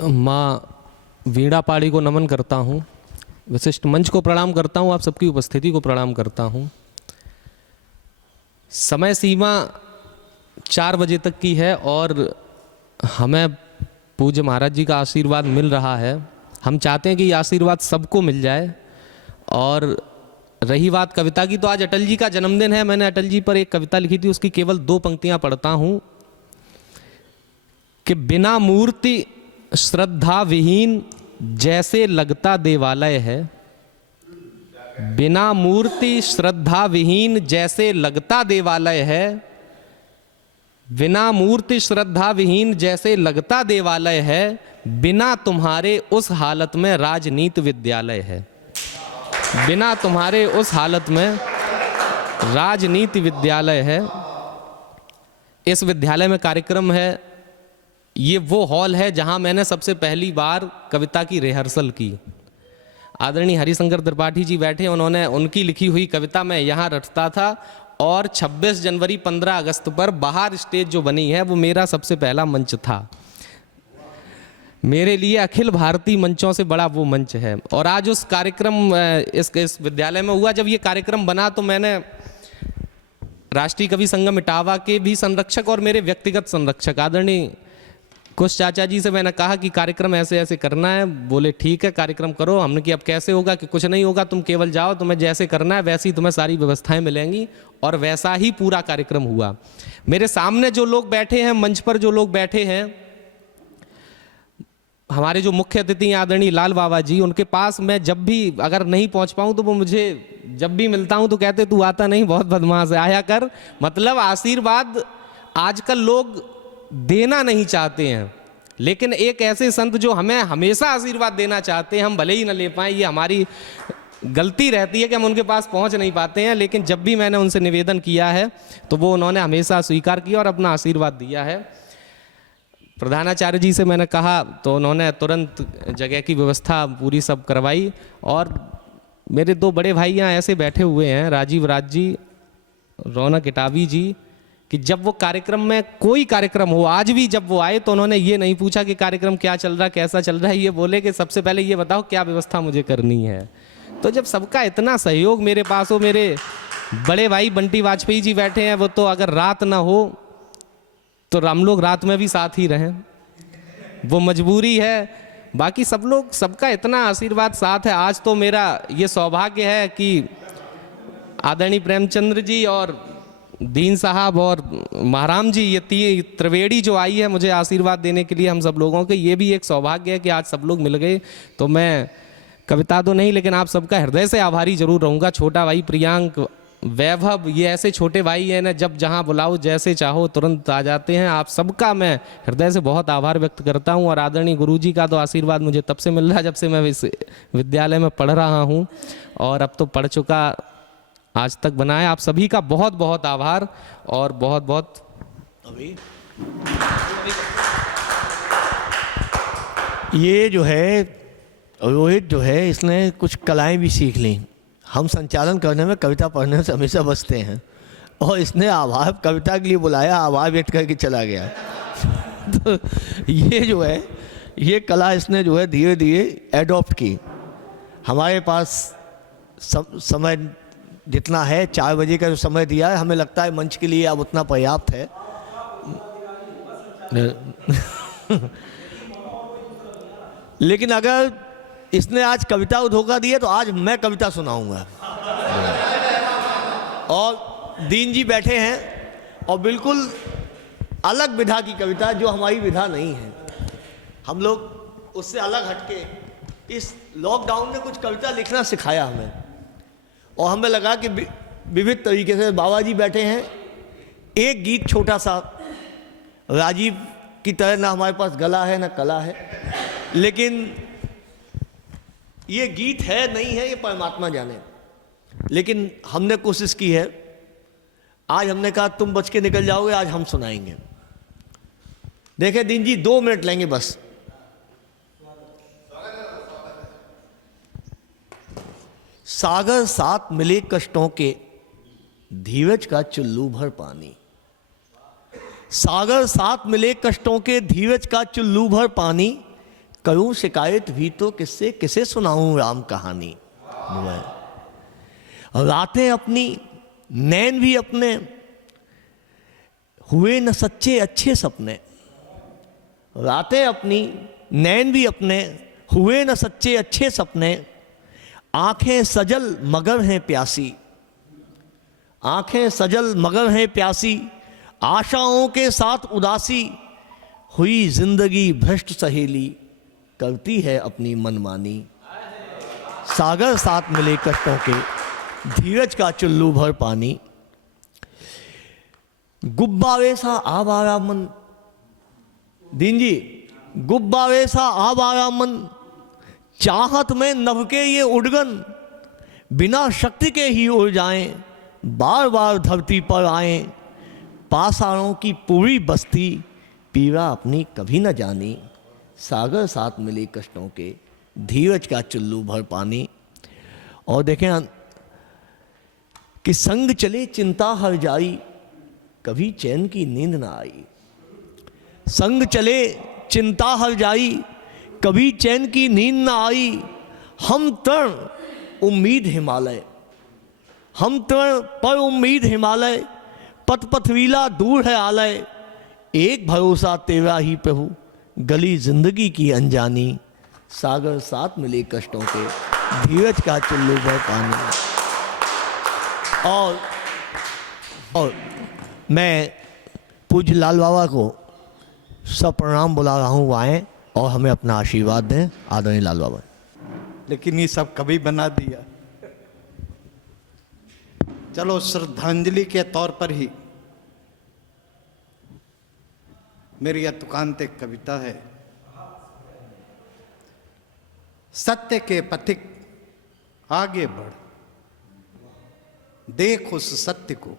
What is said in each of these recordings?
माँ वीणा पाड़ी को नमन करता हूँ, विशिष्ट मंच को प्रणाम करता हूँ, आप सबकी उपस्थिति को प्रणाम करता हूँ। समय सीमा 4 बजे तक की है और हमें पूज्य महाराज जी का आशीर्वाद मिल रहा है। हम चाहते हैं कि ये आशीर्वाद सबको मिल जाए। और रही बात कविता की, तो आज अटल जी का जन्मदिन है। मैंने अटल जी पर एक कविता लिखी थी, उसकी केवल 2 पंक्तियां पढ़ता हूँ कि बिना मूर्ति श्रद्धा विहीन जैसे लगता देवालय है, बिना मूर्ति श्रद्धा विहीन जैसे लगता देवालय है, बिना मूर्ति श्रद्धा विहीन जैसे लगता देवालय है, बिना तुम्हारे उस हालत में राजनीति विद्यालय है। बिना तुम्हारे उस हालत में राजनीति विद्यालय है। इस विद्यालय में कार्यक्रम है, ये वो हॉल है जहां मैंने सबसे पहली बार कविता की रिहर्सल की। आदरणीय हरिशंकर त्रिपाठी जी बैठे, उन्होंने उनकी लिखी हुई कविता मैं यहाँ रटता था और 26 जनवरी 15 अगस्त पर बाहर स्टेज जो बनी है वो मेरा सबसे पहला मंच था। मेरे लिए अखिल भारतीय मंचों से बड़ा वो मंच है। और आज उस कार्यक्रम इस विद्यालय में हुआ। जब ये कार्यक्रम बना तो मैंने राष्ट्रीय कवि संगम इटावा के भी संरक्षक और मेरे व्यक्तिगत संरक्षक आदरणीय कुछ चाचा जी से मैंने कहा कि कार्यक्रम ऐसे ऐसे करना है। बोले ठीक है कार्यक्रम करो। हमने कि अब कैसे होगा, कि कुछ नहीं होगा, तुम केवल जाओ, तुम्हें जैसे करना है वैसी तुम्हें सारी व्यवस्थाएं मिलेंगी। और वैसा ही पूरा कार्यक्रम हुआ। मेरे सामने जो लोग बैठे हैं, मंच पर जो लोग बैठे हैं, हमारे जो मुख्य अतिथि आदरणीय लाल बाबा जी, उनके पास मैं जब भी अगर नहीं पहुंच पाऊं तो वो मुझे जब भी मिलता हूं तो कहते तू आता नहीं, बहुत बदमाश है, आया कर। मतलब आशीर्वाद आजकल लोग देना नहीं चाहते हैं, लेकिन एक ऐसे संत जो हमें हमेशा आशीर्वाद देना चाहते हैं, हम भले ही न ले पाएं, ये हमारी गलती रहती है कि हम उनके पास पहुंच नहीं पाते हैं। लेकिन जब भी मैंने उनसे निवेदन किया है तो वो उन्होंने हमेशा स्वीकार किया और अपना आशीर्वाद दिया है। प्रधानाचार्य जी से मैंने कहा तो उन्होंने तुरंत जगह की व्यवस्था पूरी सब करवाई। और मेरे 2 बड़े भाई यहाँ ऐसे बैठे हुए हैं, राजीव राज जी, रौनक इटावी जी, कि जब वो कार्यक्रम में कोई कार्यक्रम हो, आज भी जब वो आए तो उन्होंने ये नहीं पूछा कि कार्यक्रम क्या चल रहा, कैसा चल रहा है, ये बोले कि सबसे पहले ये बताओ क्या व्यवस्था मुझे करनी है। तो जब सबका इतना सहयोग मेरे पास हो, मेरे बड़े भाई बंटी वाजपेयी जी बैठे हैं, वो तो अगर रात ना हो तो हम लोग रात में भी साथ ही रहें, वो मजबूरी है। बाकी सब लोग, सबका इतना आशीर्वाद साथ है। आज तो मेरा ये सौभाग्य है कि आदरणीय प्रेमचंद्र जी और दीन साहब और महाराम जी, ये त्रिवेणी जो आई है मुझे आशीर्वाद देने के लिए हम सब लोगों के, ये भी एक सौभाग्य है कि आज सब लोग मिल गए। तो मैं कविता तो नहीं, लेकिन आप सबका हृदय से आभारी जरूर रहूँगा। छोटा भाई प्रियांक, वैभव, ये ऐसे छोटे भाई हैं ना, जब जहाँ बुलाओ जैसे चाहो तुरंत आ जाते हैं। आप सबका मैं हृदय से बहुत आभार व्यक्त करता हूँ। और आदरणीय गुरुजी का तो आशीर्वाद मुझे तब से मिल रहा है जब से मैं इस विद्यालय में पढ़ रहा हूँ, और अब तो पढ़ चुका, आज तक बना है। आप सभी का बहुत बहुत आभार और बहुत बहुत ये जो है रोहित जो है, इसने कुछ कलाएं भी सीख ली। हम संचालन करने में, कविता पढ़ने से हमेशा बचते हैं, और इसने आभार कविता के लिए बुलाया, आभार व्यक्त करके चला गया। तो ये जो है, ये कला इसने जो है धीरे धीरे एडॉप्ट की। हमारे पास समय जितना है, 4 बजे का जो समय दिया है, हमें लगता है मंच के लिए अब उतना पर्याप्त है। लेकिन अगर इसने आज कविता को धोखा दिया तो आज मैं कविता सुनाऊंगा। और दीन जी बैठे हैं और बिल्कुल अलग विधा की कविता, जो हमारी विधा नहीं है। हम लोग उससे अलग हटके इस लॉकडाउन में कुछ कविता लिखना सिखाया हमें, और हमें लगा कि विविध तरीके से बाबा जी बैठे हैं। एक गीत छोटा सा, राजीव की तरह ना हमारे पास गला है ना कला है, लेकिन ये गीत है नहीं है ये परमात्मा जाने। लेकिन हमने कोशिश की है। आज हमने कहा तुम बच के निकल जाओगे, आज हम सुनाएंगे। देखें दीन जी 2 मिनट लेंगे बस। सागर साथ मिले कष्टों के, धीरज का चुल्लू भर पानी। सागर साथ मिले कष्टों के, धीरज का चुल्लू भर पानी। करूं शिकायत भी तो किससे, किसे सुनाऊं राम कहानी। और रातें अपनी, नैन भी अपने, हुए न सच्चे अच्छे सपने। रातें अपनी, नैन भी अपने, हुए न सच्चे अच्छे सपने। आंखें सजल मगर हैं प्यासी, आंखें सजल मगर हैं प्यासी। आशाओं के साथ उदासी, हुई जिंदगी भ्रष्ट सहेली, करती है अपनी मनमानी। सागर साथ मिले कष्टों के, धीरज का चुल्लू भर पानी। गुब्बारे सा आवारा मन, दीन जी, गुब्बारे सा आवारा मन। चाहत में नभ के ये उड़गन, बिना शक्ति के ही उड़ जाएं, बार बार धरती पर आएं। पासारों की पूरी बस्ती, पीड़ा अपनी कभी न जानी। सागर साथ मिले कष्टों के, धीरज का चुल्लू भर पानी। और देखें कि संग चले चिंता हर जाई, कभी चैन की नींद ना आई। संग चले चिंता हर जाई, कभी चैन की नींद ना आई। हम तरण उम्मीद हिमालय, हम तरण पर उम्मीद हिमालय। पथ पथरीला दूर है आलय, एक भरोसा तेरा ही प्रभु, गली जिंदगी की अनजानी। सागर साथ मिले कष्टों के, धीरज का चुल्लू भर पानी। और मैं पूज्य लाल बाबा को सप्रणाम बुला रहा हूँ, आएँ और हमें अपना आशीर्वाद दें। आदरणीय लाल बाबा। लेकिन ये सब कभी बना दिया। चलो श्रद्धांजलि के तौर पर ही मेरी अतुकांत एक कविता है। सत्य के पथिक आगे बढ़, देख उस सत्य को,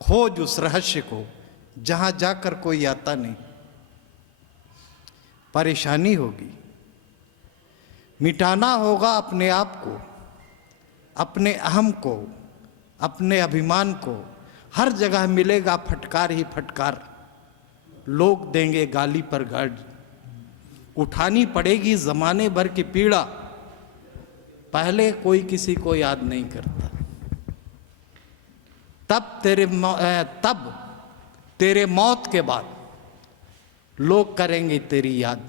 खोज उस रहस्य को, जहां जाकर कोई आता नहीं। परेशानी होगी, मिटाना होगा अपने आप को, अपने अहम को, अपने अभिमान को। हर जगह मिलेगा फटकार ही फटकार, लोग देंगे गाली पर गाली। उठानी पड़ेगी जमाने भर की पीड़ा, पहले कोई किसी को याद नहीं करता। तब तेरे मौत के बाद लोग करेंगे तेरी याद।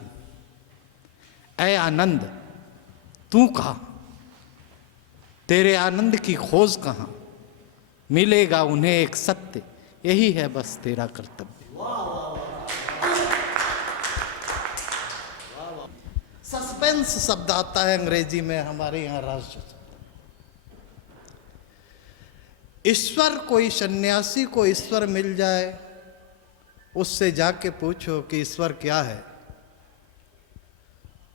ऐ आनंद तू कहाँ, तेरे आनंद की खोज कहाँ। मिलेगा उन्हें एक सत्य, यही है बस तेरा कर्तव्य। सस्पेंस शब्द आता है अंग्रेजी में, हमारे यहाँ रहस्य। ईश्वर, कोई सन्यासी को ईश्वर मिल जाए, उससे जाके पूछो कि ईश्वर क्या है,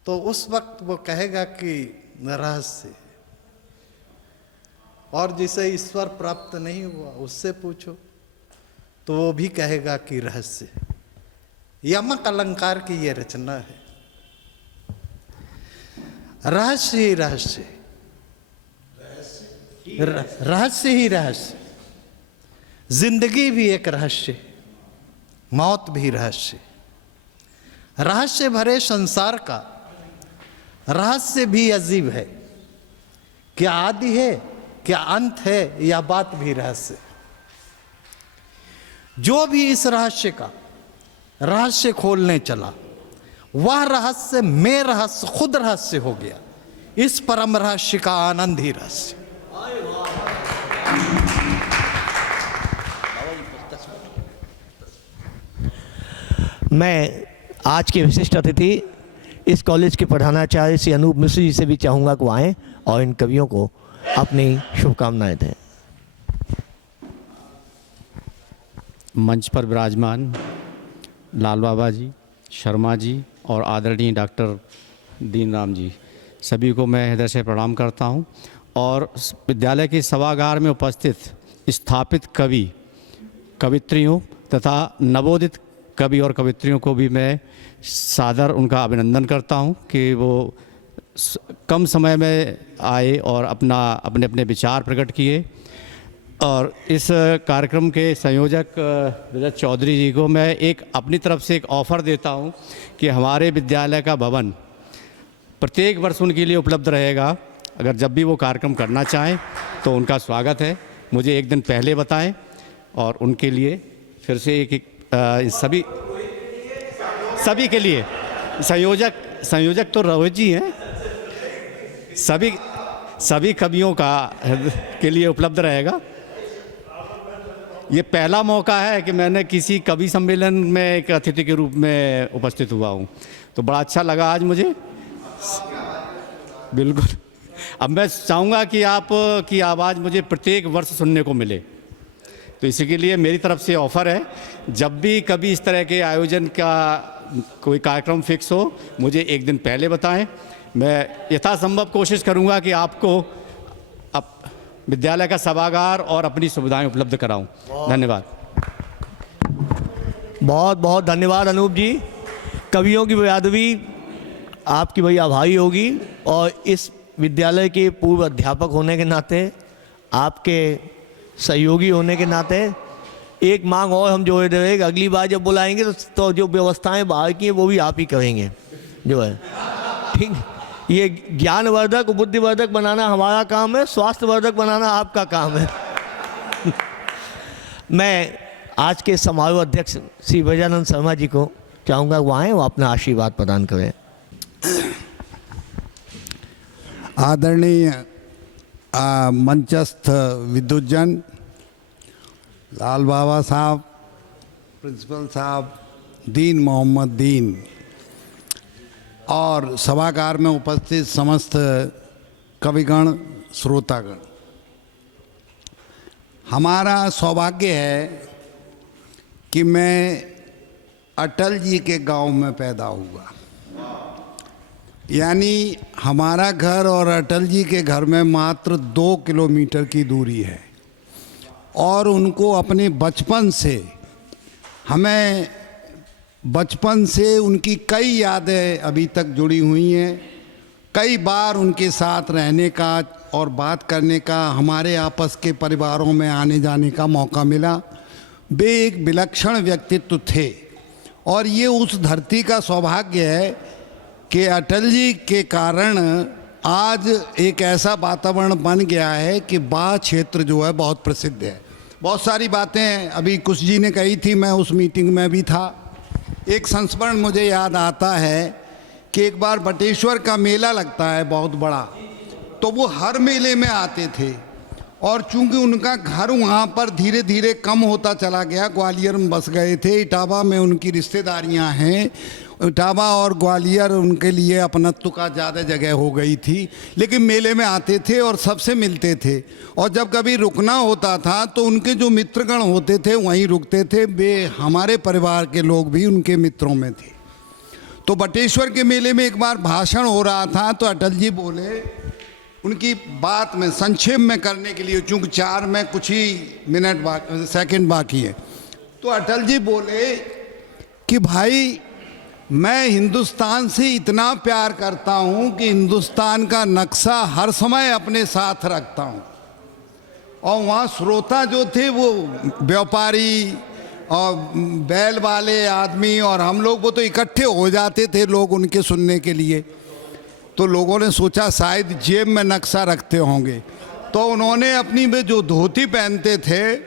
तो उस वक्त वो कहेगा कि रहस्य। और जिसे ईश्वर प्राप्त नहीं हुआ उससे पूछो तो वो भी कहेगा कि रहस्य। यमक अलंकार की ये रचना है। रहस्य ही रहस्य, रहस्य ही रहस्य। जिंदगी भी एक रहस्य, मौत भी रहस्य। रहस्य भरे संसार का रहस्य भी अजीब है। क्या आदि है, क्या अंत है, या बात भी रहस्य। जो भी इस रहस्य का रहस्य खोलने चला, वह रहस्य में रहस्य खुद रहस्य हो गया। इस परम रहस्य का आनंद ही रहस्य। मैं आज के विशिष्ट अतिथि इस कॉलेज के प्रधानाचार्य श्री अनूप मिश्र जी से भी चाहूँगा कि आएँ और इन कवियों को अपनी शुभकामनाएं दें। मंच पर विराजमान लाल बाबा जी, शर्मा जी और आदरणीय डॉक्टर दीनराम जी, सभी को मैं हृदय से प्रणाम करता हूं। और विद्यालय के सभागार में उपस्थित स्थापित कवि, कवित्रियों तथा नवोदित कवि और कवित्रियों को भी मैं सादर उनका अभिनंदन करता हूं कि वो कम समय में आए और अपने अपने विचार प्रकट किए। और इस कार्यक्रम के संयोजक विजय चौधरी जी को मैं एक अपनी तरफ से एक ऑफ़र देता हूं कि हमारे विद्यालय का भवन प्रत्येक वर्ष उनके लिए उपलब्ध रहेगा। अगर जब भी वो कार्यक्रम करना चाहें तो उनका स्वागत है। मुझे एक दिन पहले बताएं और उनके लिए फिर से सभी के लिए संयोजक तो रोहित जी हैं, सभी कवियों के लिए उपलब्ध रहेगा। ये पहला मौका है कि मैंने किसी कवि सम्मेलन में एक अतिथि के रूप में उपस्थित हुआ हूँ, तो बड़ा अच्छा लगा आज मुझे। बिल्कुल। अब मैं चाहूँगा कि आपकी आवाज़ मुझे प्रत्येक वर्ष सुनने को मिले, तो इसी के लिए मेरी तरफ से ऑफ़र है, जब भी कभी इस तरह के आयोजन का कोई कार्यक्रम फिक्स हो मुझे एक दिन पहले बताएं। मैं यथासंभव कोशिश करूंगा कि आपको विद्यालय का सभागार और अपनी सुविधाएं उपलब्ध कराऊं। धन्यवाद। बहुत बहुत धन्यवाद अनूप जी। कवियों की बेअदबी आपकी बड़ी आभारी होगी, और इस विद्यालय के पूर्व अध्यापक होने के नाते, आपके सहयोगी होने के नाते एक मांग और हम जोड़े दे रहे हैं, अगली बार जब बुलाएंगे तो जो व्यवस्थाएं बाहर की हैं वो भी आप ही करेंगे, जो है ठीक। ये ज्ञानवर्धक बुद्धिवर्धक बनाना हमारा काम है, स्वास्थ्यवर्धक बनाना आपका काम है। मैं आज के समारोह अध्यक्ष श्री विजयानंद शर्मा जी को चाहूँगा वो आएँ, वो अपना आशीर्वाद प्रदान करें। आदरणीय मंचस्थ विद्वज्जन, लाल बाबा साहब, प्रिंसिपल साहब, दीन मोहम्मद दीन, और सभागार में उपस्थित समस्त कविगण, श्रोतागण, हमारा सौभाग्य है कि मैं अटल जी के गांव में पैदा हुआ। यानी हमारा घर और अटल जी के घर में मात्र 2 किलोमीटर की दूरी है, और उनको अपने बचपन से उनकी कई यादें अभी तक जुड़ी हुई हैं। कई बार उनके साथ रहने का और बात करने का, हमारे आपस के परिवारों में आने जाने का मौका मिला। वे एक विलक्षण व्यक्तित्व थे, और ये उस धरती का सौभाग्य है कि अटल जी के कारण आज एक ऐसा वातावरण बन गया है कि बाह क्षेत्र जो है बहुत प्रसिद्ध है। बहुत सारी बातें अभी कुछ जी ने कही थी, मैं उस मीटिंग में भी था। एक संस्मरण मुझे याद आता है कि एक बार बटेश्वर का मेला लगता है बहुत बड़ा, तो वो हर मेले में आते थे, और चूंकि उनका घर वहाँ पर धीरे धीरे कम होता चला गया, ग्वालियर में बस गए थे, इटावा में उनकी रिश्तेदारियाँ हैं, इटावा और ग्वालियर उनके लिए अपनत्व का ज़्यादा जगह हो गई थी, लेकिन मेले में आते थे और सबसे मिलते थे। और जब कभी रुकना होता था तो उनके जो मित्रगण होते थे वहीं रुकते थे। वे हमारे परिवार के लोग भी उनके मित्रों में थे। तो बटेश्वर के मेले में एक बार भाषण हो रहा था, तो अटल जी बोले, उनकी बात में संक्षेप में करने के लिए, चूँकि 4 में कुछ ही सेकंड बाकी है, तो अटल जी बोले कि भाई मैं हिंदुस्तान से इतना प्यार करता हूँ कि हिंदुस्तान का नक्शा हर समय अपने साथ रखता हूँ। और वहाँ श्रोता जो थे वो व्यापारी और बैल वाले आदमी और हम लोग, वो तो इकट्ठे हो जाते थे लोग उनके सुनने के लिए। तो लोगों ने सोचा शायद जेब में नक्शा रखते होंगे, तो उन्होंने अपनी में जो धोती पहनते थे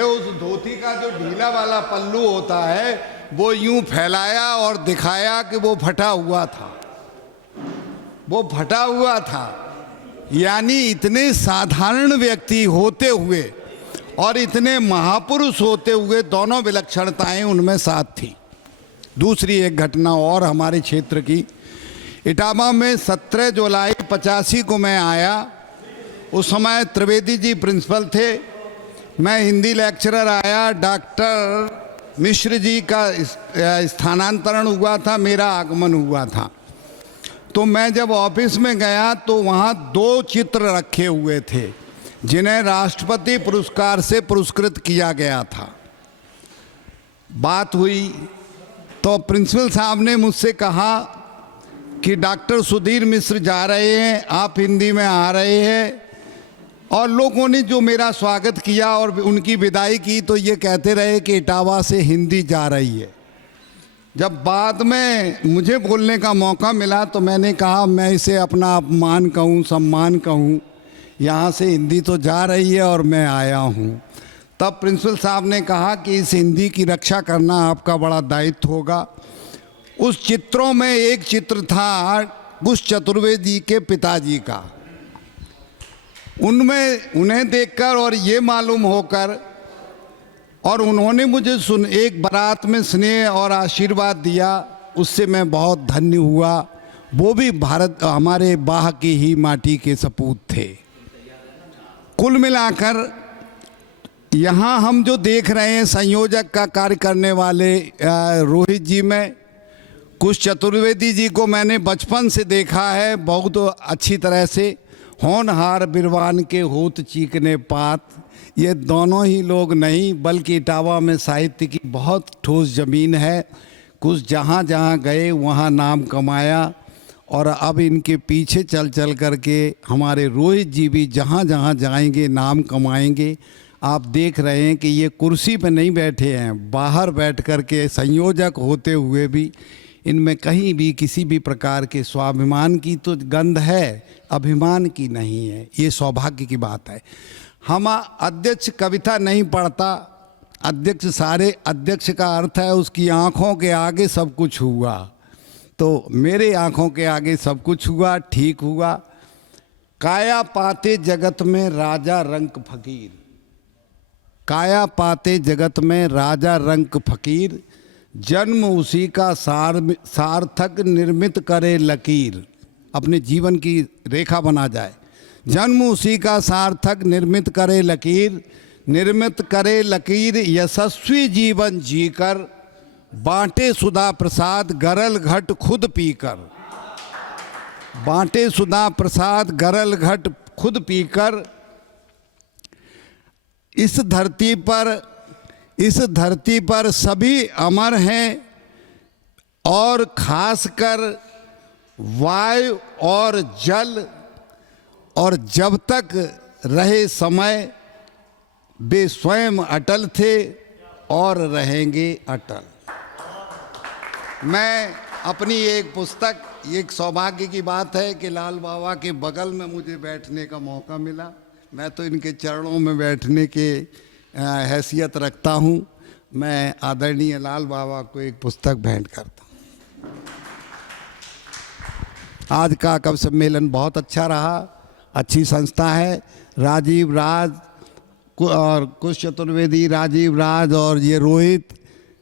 उस धोती का जो ढीला वाला पल्लू होता है वो यूं फैलाया और दिखाया कि वो फटा हुआ था। यानी इतने साधारण व्यक्ति होते हुए और इतने महापुरुष होते हुए दोनों विलक्षणताएं उनमें साथ थी। दूसरी एक घटना और हमारे क्षेत्र की, इटावा में 17 जुलाई 85 को मैं आया। उस समय त्रिवेदी जी प्रिंसिपल थे, मैं हिंदी लेक्चरर आया। डॉक्टर मिश्र जी का स्थानांतरण हुआ था, मेरा आगमन हुआ था। तो मैं जब ऑफिस में गया तो वहाँ 2 चित्र रखे हुए थे जिन्हें राष्ट्रपति पुरस्कार से पुरस्कृत किया गया था। बात हुई तो प्रिंसिपल साहब ने मुझसे कहा कि डॉक्टर सुधीर मिश्र जा रहे हैं, आप हिंदी में आ रहे हैं, और लोगों ने जो मेरा स्वागत किया और उनकी विदाई की तो ये कहते रहे कि इटावा से हिंदी जा रही है। जब बाद में मुझे बोलने का मौका मिला तो मैंने कहा मैं इसे अपना अपमान कहूँ, सम्मान कहूँ, यहाँ से हिंदी तो जा रही है और मैं आया हूँ। तब प्रिंसिपल साहब ने कहा कि इस हिंदी की रक्षा करना आपका बड़ा दायित्व होगा। उस चित्रों में एक चित्र था कुश चतुर्वेदी के पिताजी का। उन्हें देखकर और ये मालूम होकर और उन्होंने मुझे एक बारात में स्नेह और आशीर्वाद दिया, उससे मैं बहुत धन्य हुआ। वो भी भारत हमारे बाह की ही माटी के सपूत थे। कुल मिलाकर यहाँ हम जो देख रहे हैं संयोजक का कार्य करने वाले रोहित जी में, कुश चतुर्वेदी जी को मैंने बचपन से देखा है बहुत अच्छी तरह से। होनहार बिरवान के होत चीकने पात, ये दोनों ही लोग नहीं बल्कि इटावा में साहित्य की बहुत ठोस ज़मीन है। कुछ जहाँ जहाँ गए वहाँ नाम कमाया और अब इनके पीछे चल चल करके हमारे रोहित जी भी जहाँ जहाँ जाएंगे नाम कमाएंगे। आप देख रहे हैं कि ये कुर्सी पे नहीं बैठे हैं, बाहर बैठ कर के संयोजक होते हुए भी इनमें कहीं भी किसी भी प्रकार के स्वाभिमान की तो गंध है, अभिमान की नहीं है। ये सौभाग्य की बात है। हम अध्यक्ष कविता नहीं पढ़ता, अध्यक्ष का अर्थ है उसकी आँखों के आगे सब कुछ हुआ। तो मेरे आँखों के आगे सब कुछ हुआ, ठीक हुआ। काया पाते जगत में राजा रंक फकीर, काया पाते जगत में राजा रंक फकीर, जन्म उसी का सार्थक निर्मित करे लकीर। अपने जीवन की रेखा बना जाए। जन्म उसी का सार्थक निर्मित करे लकीर, निर्मित करे लकीर यशस्वी जीवन जीकर, बांटे सुधा प्रसाद गरल घट खुद पीकर, बांटे सुधा प्रसाद गरल घट खुद पीकर। इस धरती पर सभी अमर हैं और खासकर वायु और जल, और जब तक रहे समय वे स्वयं अटल थे और रहेंगे अटल। मैं अपनी एक पुस्तक, एक सौभाग्य की बात है कि लाल बाबा के बगल में मुझे बैठने का मौका मिला। मैं तो इनके चरणों में बैठने के हैसियत रखता हूँ। मैं आदरणीय लाल बाबा को एक पुस्तक भेंट करता हूँ। आज का कवि सम्मेलन बहुत अच्छा रहा, अच्छी संस्था है। राजीव राज और कुश चतुर्वेदी, राजीव राज और ये रोहित,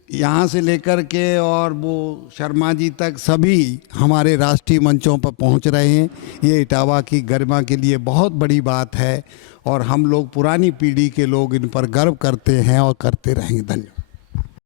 यहाँ से लेकर के और वो शर्मा जी तक सभी हमारे राष्ट्रीय मंचों पर पहुँच रहे हैं। ये इटावा की गरिमा के लिए बहुत बड़ी बात है और हम लोग पुरानी पीढ़ी के लोग इन पर गर्व करते हैं और करते रहेंगे। धन्यवाद।